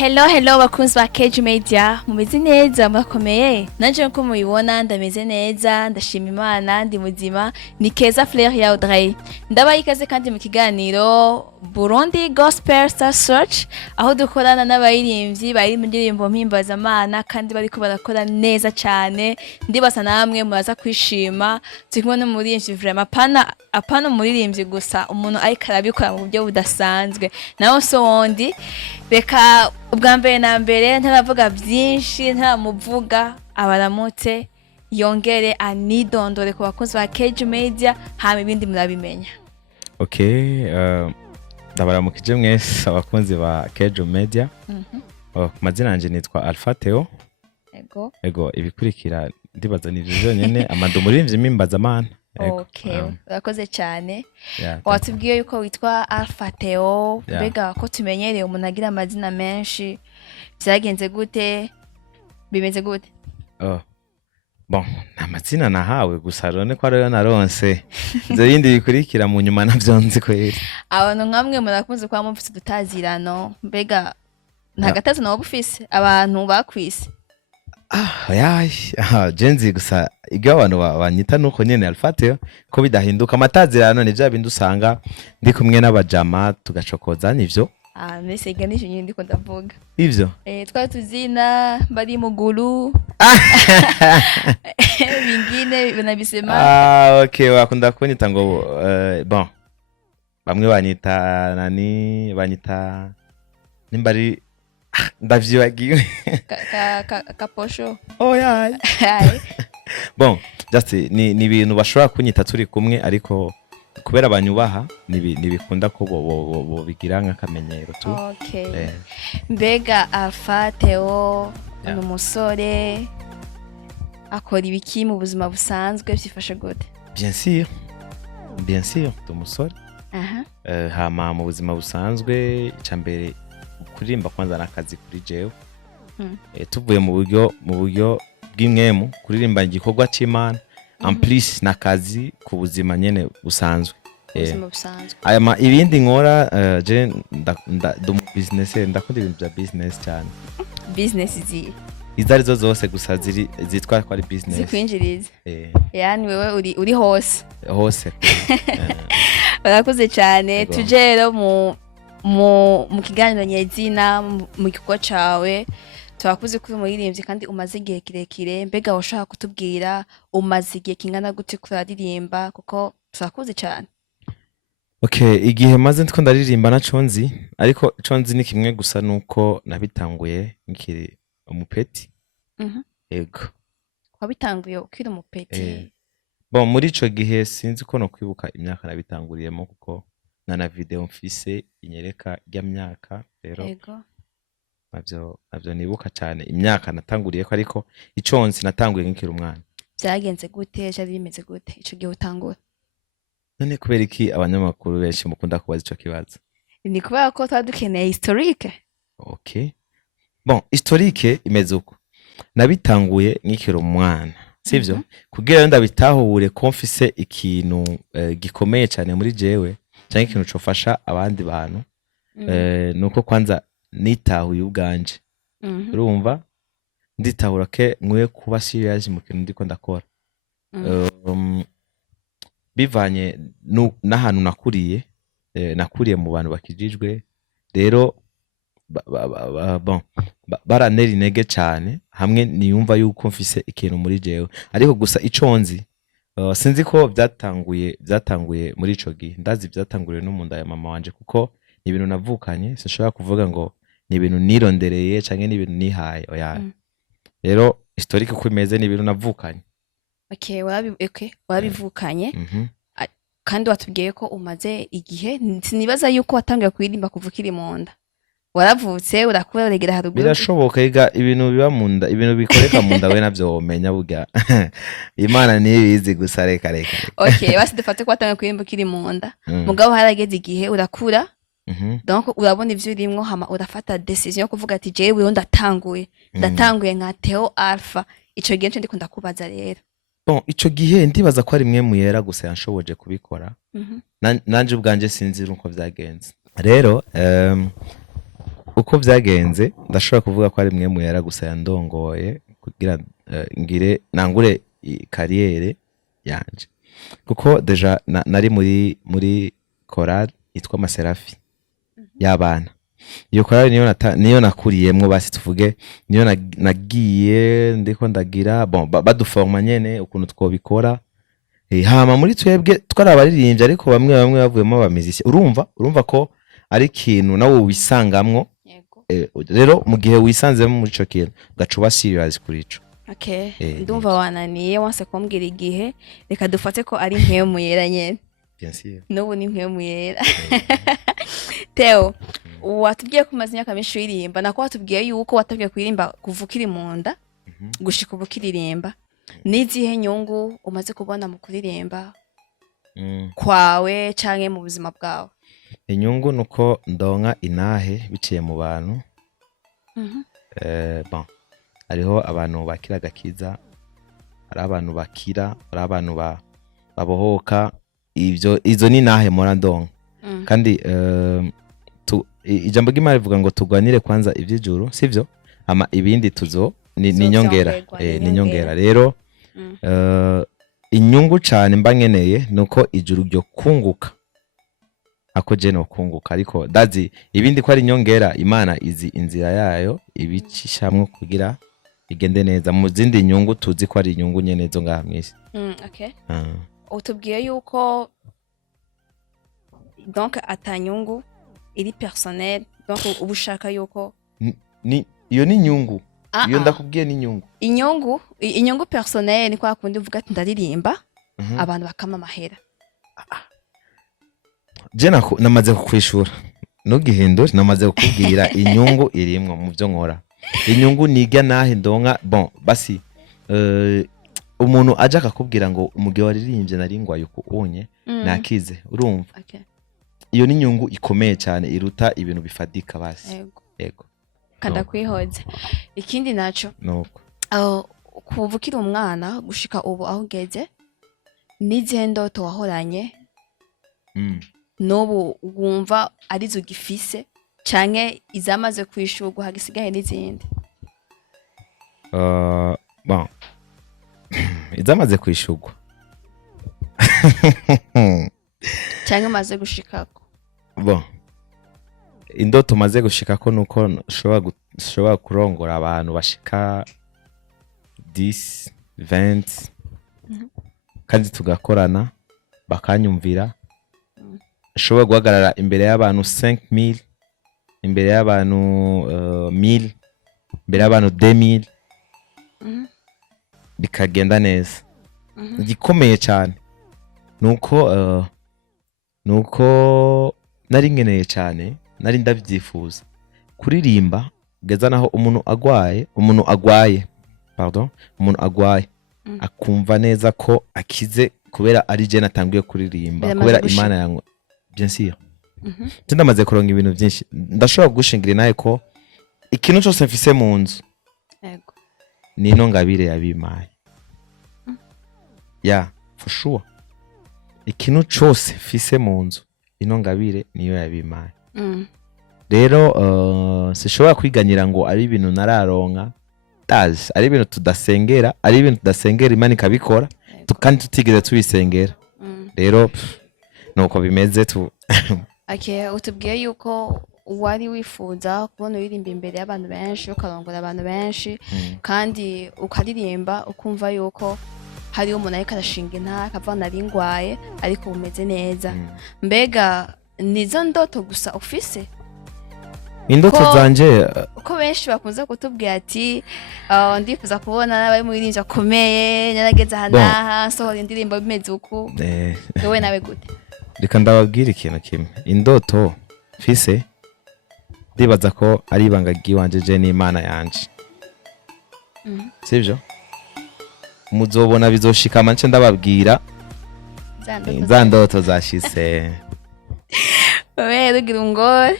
Hello bakunzi ba Cage Media, mumeze neza murakomeye? Nanje nko mubibona ndameze neza, ndashima Imana, ndi muzima, ni Keza Fleur ya Audrey. Ndabaye ikaze kandi mu kiganiro Burundi Gospel Star Search, aho dukorana n'abaririmbyi bari mu ndirimbo mpimbazamana kandi bariko barakora neza cyane. Ndibasa namwe muraza kwishima, tukimwe no muririmbyi vraiment apana muririmbyi gusa, umuntu ariko arabikora mu buryo budasanzwe. Naho so wondi beka ubwa mbere na mbere ntaravuga byinshi ntaramuvuga abaramutse yongere anidondore ku bakunzi ba Cage Media hama ibindi murabimenya. Okay, ndabaramukije mwese abakunzi ba Cage Media. Mazina yanje nitwa Alpha Theo. Ego ibikurikira ndibaza ni nyene amando muririmbyi mpimbazamana. Okay, urakoze cyane. Watubwiye yuko witwa Alpha Theo, bega ko tumenyereye umuntu agira amazina menshi. Byagenze gute? Bimeze gute? Bon, amazina nahawe gusa rone ko ariyo naronse. Izo yindi bikurikira mu nyuma navyonzi kweri. Abantu nkamwe murakunze kwa mufise dutazirano, bega ntagatazo nawo bufise abantu bakwise. Jenzi gusa iga abantu banyita nuko nyene Alpha Theo ko bidahinduka amatazirano ni bya bindi usanga ndi kumwe n'abajama tugacokoza nivyo. Mbese iga nisho nyine ndiko ndavuga. Ivyo? Twari tuzina bari muguru. Bingine binabisema. Okay, wakunda kunyita ngo bon. Bamwe banyita nani banyita nimbari ndavyibagiwe. Kaposho. Yeah. Bon, just ni ibintu bashobora kunyita turi kumwe ariko kubera abanyubaha nibikunda ko bo bigira nk'akamenyero tu. Okay. Mbega Alpha Theo umusore akora ibiki mu buzima busanzwe byifashe gute? Bien sûr umusore. Hama mu buzima busanzwe icambere kuririmba kwanza nakazi kuri jewe. Tuvuye mu buryo bw'imwemu kuririmba igikorwa c'Imana en plus nakazi ku buzima nyene busanzwe. Ayama ibindi nkora je ndu business ndakunda ibintu bya business cyane. Business izarizo zose gusa zitwa ko ari business. Zikwinjiriza. Yani wewe uri hose. Barakoze cyane tujero mu kiganiro nyezina mu gikorwa cawe twakuze kuri muririmbyi kandi umaze igihe kirekire, mbega washaka kutubwira umaze igihe kingana gute kuraririmba kuko twakuze cyane? Okay, igihe maze ndiko ndaririmba naconzi ariko conzi ni kimwe gusa nuko nabitanguye nkiri umupeti. Ego. Wabitanguye ukiri umupeti? Bon, muri ico gihe sinzi ko no kwibuka imyaka nabitanguriyemo kuko na video mfise inyereka y'amyaka rero. Ego. Navyo nibuka cyane imyaka natanguriye ko ariko iconzi natanguye nkiri umwana. Byagenze gute? Cyari bimeze gute ico gihe utangura? None kubera iki abanyamakuru benshi mukunda kubaza ico kibazo? Ni kubera ko twadukeneye historique. Okay. Bon, historique imeze uko. Nabitanguye nkiri umwana. Sivyo? Kugira ndabitahure ko mfise ikintu gikomeye cyane muri jewe cyangwa ikintu cofasha abandi bantu. Nuko kwanza nitahuye ubwanje. Urumva? Nditahura ke nkwiye kuba serious mu kintu ndiko ndakora. Bivanye n'ahantu nakuriye mu bantu bakijijwe rero bon baraneri nege cyane hamwe niyumva yuko mfise ikintu muri jewe ariko gusa iconzi sinzi ko byatanguye muri ico gihe ndazi byatanguriye no mu nda ya mama wanje kuko ni ibintu navukanye sinshobora kuvuga ngo ni ibintu nirondereye canke ni ibintu nihaye oya. Rero historique ko imeze ni ibintu navukanye. Okay, wabivukanye. Kandi watubwiye ko umaze igihe, sinibaza yuko watangiye kuririmba kuva ukiri mu nda. Waravutse urakura uregera haruguru. Birashoboka iga ibintu biba mu nda, ibintu bikoreka mu nda we navyo womenya burya. Imana nibizi gusa reka. Okay, basi dufate ko watangiye kuririmba ukiri mu nda. Mugabo harageze igihe urakura. Donc urabona ivyo urimwo hama urafata decision yo kuvuga ati jewe ndatanguye nka Theo Alpha. Ico gihe ndiko ndakubaza rero. Bon, ico gihe ndibaza ko ari mwe muyera gusa yanshoboje kubikora. Nanje ubwanje sinzi uko vyagenze. Rero uko vyagenze ndashobora kuvuga ko ari mwe muyera gusa yandongoye kugira ngire nangure kariyere yanje kuko deja nari muri chorale yitwa Maserafi y'abana. Iyo chorale niyo nakuriyemwo basi tuvuge niyo nagiye ndiko ndagira bon baduforma nyene ukuntu twobikora. Hama muri twebwe twarabaririmbye ariko bamwe bavuyemo abamiziki. Urumva ko ari ikintu nawe wisangamwo. Rero mu gihe wisanzemo muri ico kintu gacuba serious kuri ico. Okay, ndumva wananiye wanse kumbwira igihe reka dufate ko ari mpemu yera nyene. Bien sûr. N'ubu ni mpemu yera. Theo, watubwiye ko umaze imyaka myinshi uririmba, nako watubwiye yuko watangiye kuririmba kuva ukiri mu nda gushika ubu ukiririmba. N'izihe nyungu umaze kubona mu kuririmba kwawe canke mu buzima bwawe? Inyungu nuko ndonka inahe biciye mu bantu. Bon, hariho abantu bakira gakiza, hari abantu bakira, hari abantu babohoka, izo ni nahe mora ndonka. Kandi ijambo ry'Imana rivuga ngo tugwanire kwanza ivy'ijuru, sivyo? Ama ibindi tuzo ni nyongera. Ni nyongera. Rero inyungu cyane mba nkeneye nuko ijuru ryo kunguka. Ako je no kunguka ariko dazi ibindi ko ari nyongera. Imana izi inzira yayo ibicishamwe kugira igende neza. Mu zindi nyungu tuzi ko ari inyungu nyene zo ngaha mwisi. Okay. Utubwiye yuko donc atanyungu iri personnel, donc ubushaka yuko iyo ni nyungu. Iyo ndakubwiye ni nyungu. Inyungu personnel ni kwa kundi uvuga ati ndaririmba abantu bakama mahera. Je namaze kukwishura. Nugihindura namaze kukubwira inyungu irimwo mu byo nkora. Inyungu niga nahe ndonka bon basi umuntu aje akakubwira ngo umugihe waririmbye naringwaye uko unye nakize urumva. Okay. Iyo ni nyungu ikomeye cyane iruta ibintu bifadika basi. Yego. Kanda kwihoze. Ikindi naco nuko kuva ukiri umwana gushika ubu aho ugeze n'izihe ndoto wahoranye n'ubu wumva arizo ugifise canke izamaze kwishurwa hagisigaye n'izindi? Bon izamaze kwishurwa canke maze gushikako. Bon indoto maze gushikako nuko shobora kurongora abantu bashika 10 20 kandi tugakorana bakanyumvira. Shobora guhagarara imbere y'abantu 5000, imbere y'abantu 1000, imbere y'abantu 2000 bikagenda neza. Gikomeye cyane nuko nari nkeneye cyane, nari ndabyifuza kuririmba geza naho umuntu agwaye akumva neza ko akize kubera ari je natangiye kuririmba kubera Imana yangu. Bien sûr. Ndamaze kuronga ibintu byinshi. Ndashobora gushingira naye ko ikintu cyose mfise mu nzu nino ngabire yabimaye. For sure. Ikintu cyose mfise mu nzu ino ngabire niyo yabimaye. Rero sishobora kwiganyira ngo ari ibintu nararonka. Ari ibintu tudasengera, Imana ikabikora kandi tutigeze tubisengera. Rero nuko bimeze tu. Okay, utubwiye yuko wari wifuza kubona uririmba imbere y'abantu benshi, ukarongora abantu benshi, kandi ukaririmba ukumva yuko hari umuntu ariko arashinga intara akava naringwaye ariko umeze neza. Mbega nizo ndoto gusa ufise? Indoto zanje uko benshi bakunze kutubwira ati ndifuza kubona n'abari mu birinja komeye narageze hanaha sohora indirimbo bimeze uko. Wowe nawe gute? Reka ndababwira ikintu kimwe. Indoto mfise ndibaza ko ari ibanga ry'iwanje je n'Imana yanje. Sivyo? Muzobona bizoshika manje ndababwira za ndoto zashise. Wewe rugira ngore.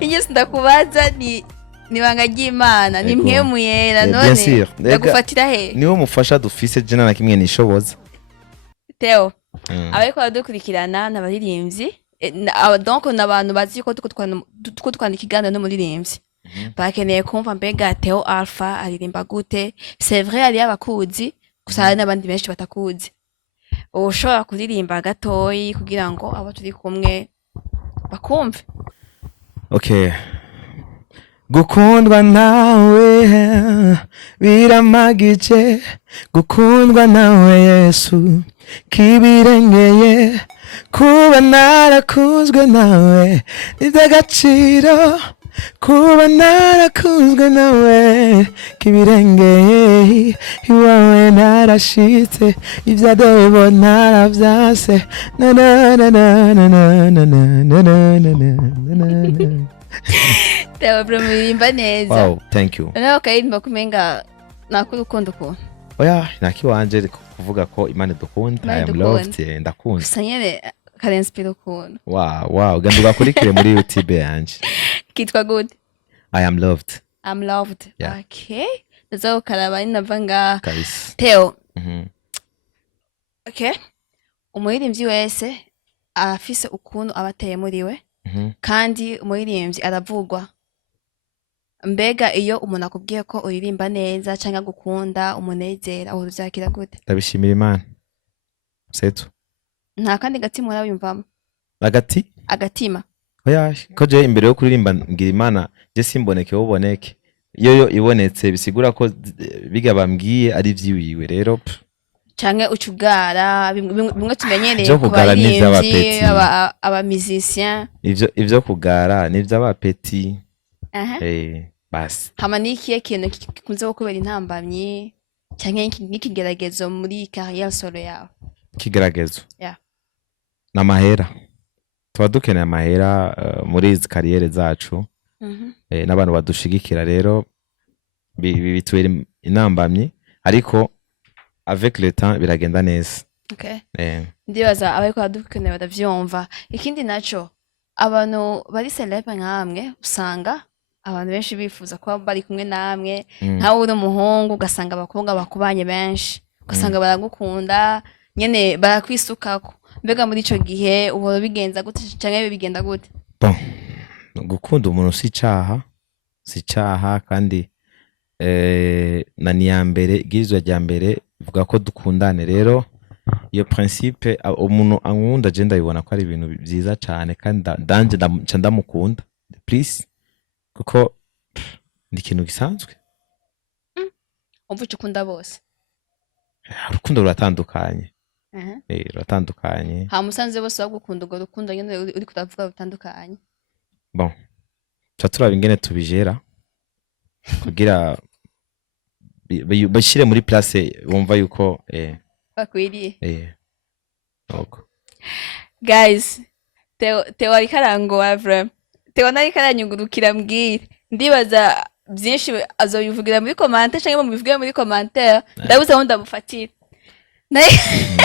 Inyo sindakubaza ni ibanga ry'Imana, ni mpemu yera none ndagufatira he? Niwo mufasha dufise je na kimwe nishoboza. Theo, abariko badukurikirana n'abaririmbyi donc n'abantu bazi ko tuko twandika ikiganiro n'umuririmbyi bakeneye kumva mbega Theo Alpha aririmba gute. C'est vrai ari abakuzi gusa hari n'abandi benshi batakuzi, ushobora kuririmba gatoyi kugira ngo abo turi kumwe bakumve. Okay. Gukundwa nawe biramagije, gukundwa nawe Yesu kibirengeye, kuba narakunzwe nawe n'iby'agaciro, kuba narakunzwe nawe kibirengeye, iwawe narashitse ibyadebo naravyase na na na na na na na na na na na. Theo muririmba neza. Wow, thank you. Nawe ukaririmba kumenga nakurukundo ukuntu. Oya nakiwanje kuvuga ko Imana dukunda, I am loved, ndakunda. Gusa nyene karenspira ukuntu. Wow, genda ugakurikire muri YouTube yanje. Kitwa gute? I am loved. I'm loved. Yeah. Okay. Ndaza ukaraba inava ngaha. Kabisa. Theo. Okay. Umuririmbyi wese afise ukuntu abateye muri we. Kandi umuririmbyi aravugwa. Mbega iyo umuntu akubwiye ko uririmba neza canke gukunda umunezera aho uvyakira gute? Ndabishimira Imana. Setu. Nta kandi gatima urabimvamo. Agatima. Oya, ko je imbere yo kuririmba ngira Imana je simboneke uboneke. Iyo ibonetse bisigura ko biga bambwiye ari vyiwiwe rero. Canke ucugara bimwe tumenyereye ku baririmbyi aba musiciens. Ivyo kugara ni vy'abapeti. Basi. Hama nikiye kintu kikunze gukubera intambamyi canke n'ikigeragezo muri carrière solo yawe? Kigeragezo. Yeah. N'amahera. Tuba dukeneye amahera muri izi kariyere zacu. N'abantu badushigikira rero bitwera intambamyi ariko avec le temps biragenda neza. Okay. Ndibaza abariko badukeneye badavyumva. Ikindi naco abantu bari celebre nkamwe usanga abantu benshi bifuza kuba bari kumwe namwe, nkawe uri umuhungu ugasanga abakobwa bakubanye benshi, ugasanga baragukunda nyene barakwisukako. Mbega muri ico gihe ubo bigenza gute canke bigenda gute? Bon, gukunda umuntu si icaha kandi na niyambere igizwe rya mbere ivuga ko dukundane. Rero iyo principe umuntu ankunda je ndabibona ko ari ibintu byiza cyane kandi danje ndamukunda please kuko ni ikintu gisanzwe. Umva ukunda bose. Urukundo ruratandukanye. Ruratandukanye. Ha musanze bose bagukunda ubwo rukundo nyene uri kuravuga rutandukanye. Bon. Turaba ingene tubijera kugira bashire muri place bumva yuko bakwiriye. Okay. Guys, Theo ari karangwa vraiment. Theo nari karanyungurukira mbwira. Ndibaza byinshi azobivugira muri commentaire cyangwa mubivugira muri commentaire. Ndabuze aho ndabufatira.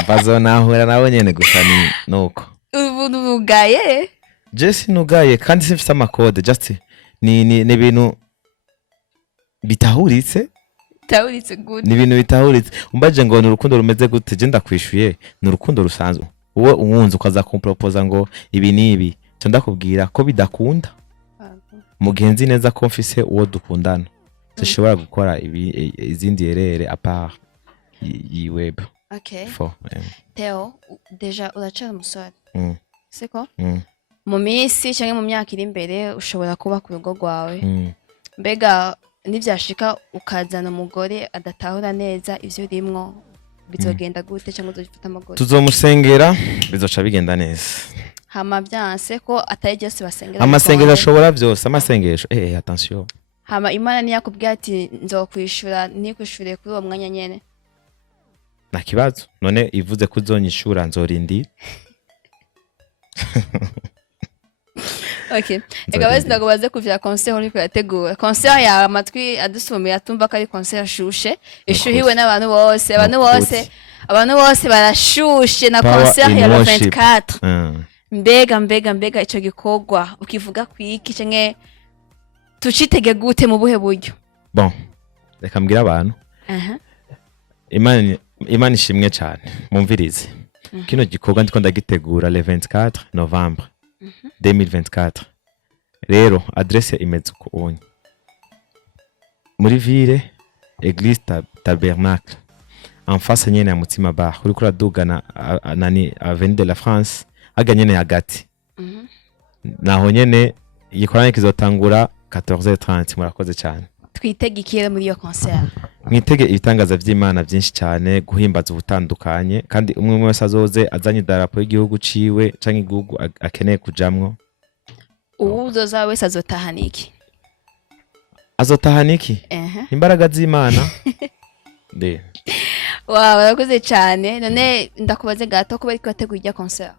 Bazonahura nawe nyene gusa ni nuko. Ubu nugaye? Jesse nugaye kandi sifite amakode just ni ibintu bitahuritse. Tahuritse gute? Ni ibintu bitahuritse. Umbaje ngo ni urukundo rumeze gute je ndakwishuye ni urukundo rusanzwe. Uwe uwunze ukaza kumpropoza ngo ibi nibi. Cyo ndakubwira ko bidakunda. Mugenzi neza ko mfise uwo dukundana. Zishobora gukora izindi erere apart web. Okay. Theo, deja uracara umusore. Siko? Mu minsi cyangwa mu myaka iri imbere ushobora kuba ku rugo rwawe. Mbega nivyashika ukazana umugore adatahura neza ivyo urimwo bizogenda gute cyangwa uzofita amagore? Tuzomusengera bizoca bigenda neza. Hama byanse ko atari byose basengera. Amasengesho ashobora byose, amasengesho attention. Hama Imana niyakubwiye ati nzokwishura nikwishuriye kuri uwo mwanya nyene. Na kibazo none ivuze ko uzonyishura nzorindi. Okay. Ega wese ndagobaze kuvya concert uri kurategura. Concert ya amatwi adusumira atumva ko ari concert shushe. Ishuhiwe n'abantu bose, abantu bose barashushe na concert ya 24. Mbega ico gikorwa ukivuga kwiki canke tucitege gute mu buhe buryo? Bon. Reka mbwira abantu. Imana ishimwe cyane. Mumvirize. Kino gikorwa ndiko ndagitegura le 24 Novembre. 2024 rero adresse imeze uko onye muri ville église tabernacle en face nyene ya Mutima bar uriko uradugana nani avenue de la France haga nyene hagati naho nyene igikorane kizotangura 14h30 murakoze cyane twitege ikiyere muri iyo concert mwitege ibitangaza vy'Imana byinshi cyane guhimbaza ubutandukanye kandi umwe wese azoze azanye idarapo y'igihugu ciwe canke igihugu akeneye kujamwo uzoza wese azotahana iki imbaraga z'Imana de urakoze cyane none ndakubaze gato kubera ko wateguye ijya concert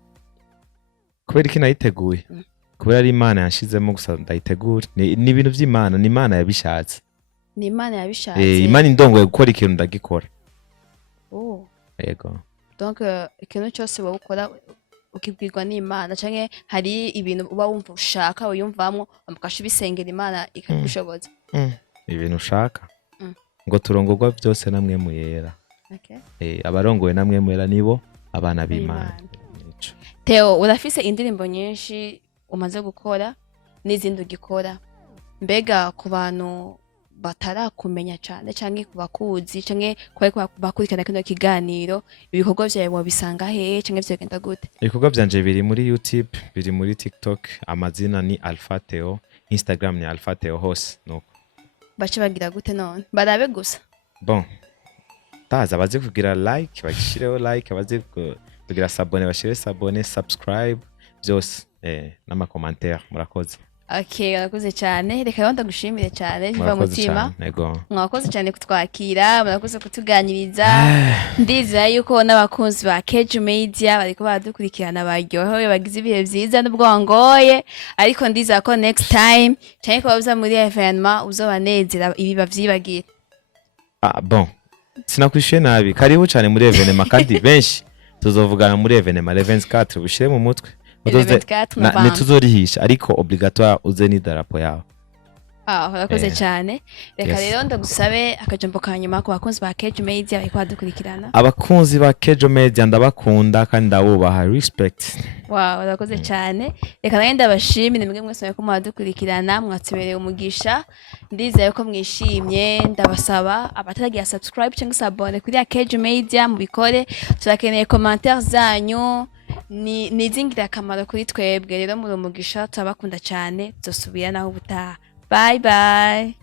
kubera iki nayiteguye kubera ari Imana yanshizemo gusa ndayitegura ni ibintu by'Imana ni Imana yabishatse Imana indongoye gukora ikintu ndagikora yego donc ikintu cyose wowe ukora ukibwirwa n'Imana canke hari ibintu uba wumva ushaka uyumvamwo amukasha bisengera Imana ikagushoboza ibintu ushaka ngo turongorwa byose namwe muyera abarongowe namwe muyera nibo abana b'Imana Theo urafise indirimbo nyinshi umaze gukora n'izindi ugikora mbega ku bantu batarakumenya cyane canke kubakuzi canke kwari bakurikirana kino kiganiro ibikorwa vyawe wabisanga hehe canke vyogenda gute ibikorwa vyanje biri muri YouTube biri muri TikTok amazina ni Alpha Theo Instagram ni Alpha Theo hose nuko bace bagira gute none barabe gusa bon taza abazi kugira like bagishireho like abazi kugira s'abone bashire s'abone subscribe byose n'ama commentaire murakoze urakoze cyane reka rero ndagushimire cyane biva mutima mwakoze cyane kutwakira murakoze kutuganiriza ndizera yuko n'abakunzi ba Keju Media bariko baradukurikirana baryohewe bagize ibihe vyiza n'ubwo wangoye ariko ndizera ko next time cyane ko baza muri evenement uzobanezera ibi bavyibagira bon sinakwishuye nabi karibu cyane muri evenement kandi benshi tuzovugana muri evenement 24 bishire mu mutwe ntituzorihisha ariko obligatoire uze n'idarapo yawe urakoze cyane reka rero ndagusabe akajambo ka nyuma ku bakunzi ba Keju Media bariko badukurikirana abakunzi ba Keju Media ndabakunda kandi ndabubaha respect urakoze cyane reka nawe ndabashimire mwebwe mwese bariko muradukurikirana mwatubereye umugisha ndizeye ko mwishimye ndabasaba abataragira subscribe cyangwa s'abone kuri Keju Media mubikore turakeneye commentaire zanyu ni izingirakamaro kuri twebwe rero muri umugisha turabakunda cyane tuzosubira naho ubutaha bye bye